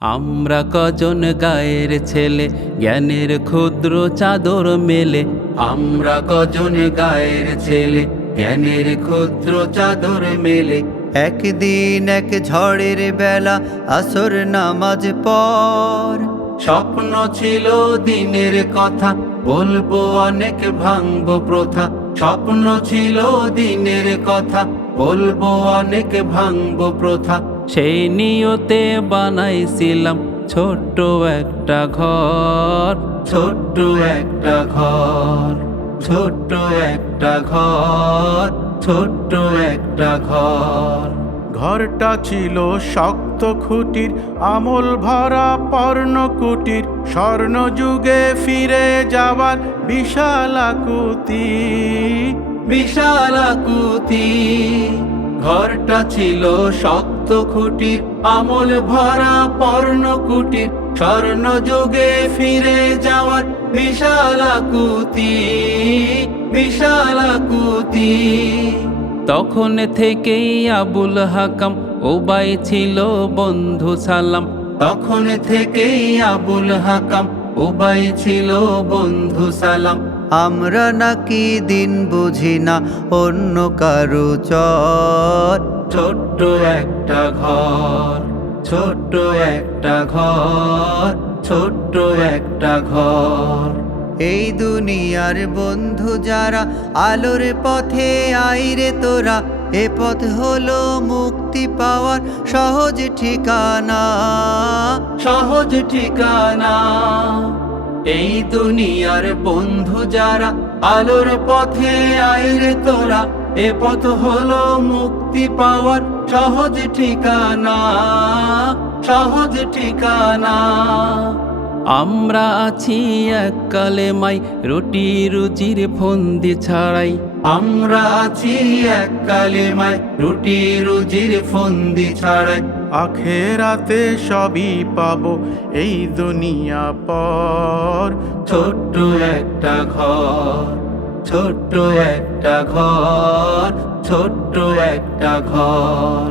আমরা কজন গায়ের ছেলে, জ্ঞানের ক্ষুদ্র চাদর মেলে। আমরা কজন গায়ের ছেলে, জ্ঞানের ক্ষুদ্র চাদর মেলে। একদিন এক ঝড়ের বেলা আসর নামাজ পর স্বপ্ন ছিল দিনের কথা, বলবো অনেক ভাঙবো প্রথা। স্বপ্ন ছিল দিনের কথা, বলবো অনেক ভাঙবো প্রথা। সেই নিয়তে বানাইছিলাম ছোট্ট একটা ঘর, ছোট্ট একটা ঘর, ছোট্ট একটা ঘর, ছোট্ট একটা ঘর। ঘরটা ছিল শক্ত খুঁটির, আমল ভরা পর্ণ কুটির, স্বর্ণ যুগে ফিরে যাওয়ার বিশাল আকুতি। বিশাল আকুতি। ঘরটা ছিল শক্ত খুঁটির, আমল ভরা পর্ণ কুটির, স্বর্ণ যুগে ফিরে যাওয়ার বিশাল আকুতি, বিশাল আকুতি। তখন থেকেই আবুল হাকাম উবাই ছিল বন্ধু সালাম। তখন থেকেই আবুল হাকাম উবাই ছিল বন্ধু সালাম। আমরা নাকি দিন বুঝি না অন্য কারো চর। ছোট্ট একটা ঘর, ছোট্ট একটা ঘর, ছোট্ট একটা ঘর। এই দুনিয়ার বন্ধু যারা আলোর পথে আইরে তোরা, এ পথ হলো মুক্তি পাওয়ার সহজ ঠিকানা, সহজ ঠিকানা। এই দুনিয়ার বন্ধু যারা আলোর পথে আইরে তোরা, এ পথ হলো মুক্তি পাওয়ার সহজ ঠিকানা, সহজ ঠিকানা। আমরা আছি এক কালেমাই, রুটি রুজির ফন্দি ছাড়াই। আমরা আছি এক কালেমাই, রুটি রুজির ফন্দি ছাড়াই। আখেরাতে সবই পাবো এই দুনিয়া পর। ছোট্ট একটা ঘর, ছোট্ট একটা ঘর, ছোট্ট একটা ঘর।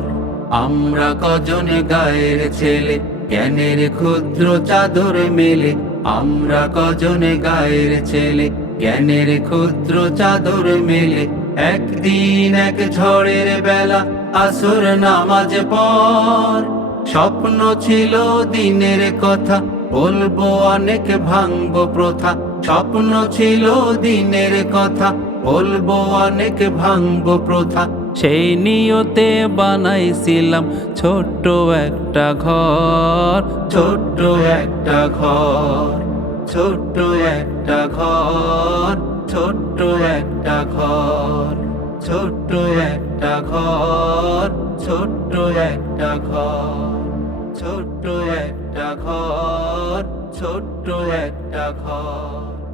আমরা কজন গায়ের ছেলে, জ্ঞানের ক্ষুদ্র চাদর মেলে। আমরা কজন গায়ের ছেলে, জ্ঞানের ক্ষুদ্র চাদর মেলে। একদিন এক ঝড়ের বেলা আসর নামাজ পর স্বপ্ন ছিল দিনের কথা, বলবো অনেক ভাঙবো প্রথা। স্বপ্ন ছিল দিনের কথা, বলবো অনেক ভাঙবো প্রথা। সেই নিয়তে বানাইছিলাম ছোট্ট একটা ঘর, ছোট্ট একটা ঘর, ছোট্ট একটা ঘর, ছোট্ট একটা ঘর, ছোট্ট একটা ঘর, ছোট্ট একটা ঘর, ছোট্ট একটা ঘর, ছোট্ট একটা ঘর।